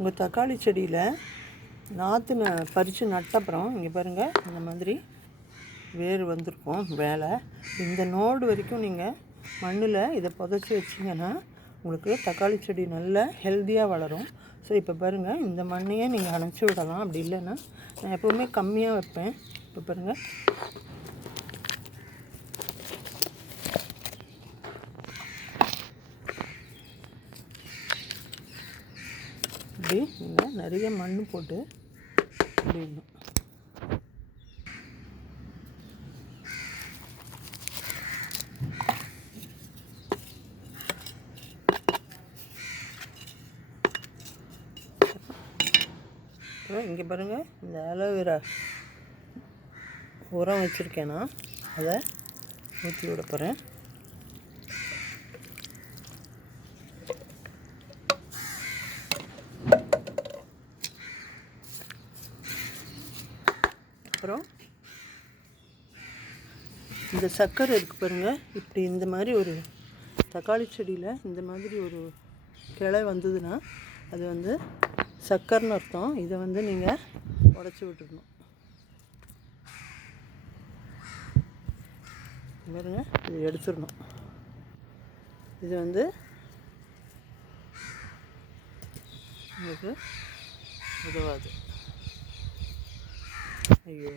உங்கள் தக்காளி செடியில் நாற்று பறித்து நட்டப்புறம் இங்கே பாருங்கள், இந்த மாதிரி வேர் வந்திருக்கும் மேலே. இந்த நோடு வரைக்கும் நீங்கள் மண்ணில் இதை புதைச்சி வச்சிங்கன்னா உங்களுக்கு தக்காளி செடி நல்லா ஹெல்த்தியாக வளரும். ஸோ இப்போ பாருங்கள், இந்த மண்ணையே நீங்கள் அணைச்சி விடலாம். அப்படி இல்லைன்னா நான் எப்போவுமே கம்மியாக வைப்பேன். இப்போ பாருங்கள், இப்படி நீங்கள் நிறைய மண் போட்டு விடணும். இங்கே பாருங்கள், இந்த அலோவேரா உரம் வச்சுருக்கேன்னா அதை ஊற்றி விட போகிறேன். அப்புறம் இந்த சக்கரை இருக்குது பாருங்கள், இப்படி இந்த மாதிரி ஒரு தக்காளி செடியில் இந்த மாதிரி ஒரு கிளை வந்ததுன்னா அது வந்து சக்கரைன்னு அர்த்தம். இதை வந்து நீங்கள் உடச்சி விட்டுடணும். பாருங்க, இது எடுத்துடணும். இது வந்து உங்களுக்கு உதவாது. ஐயோ.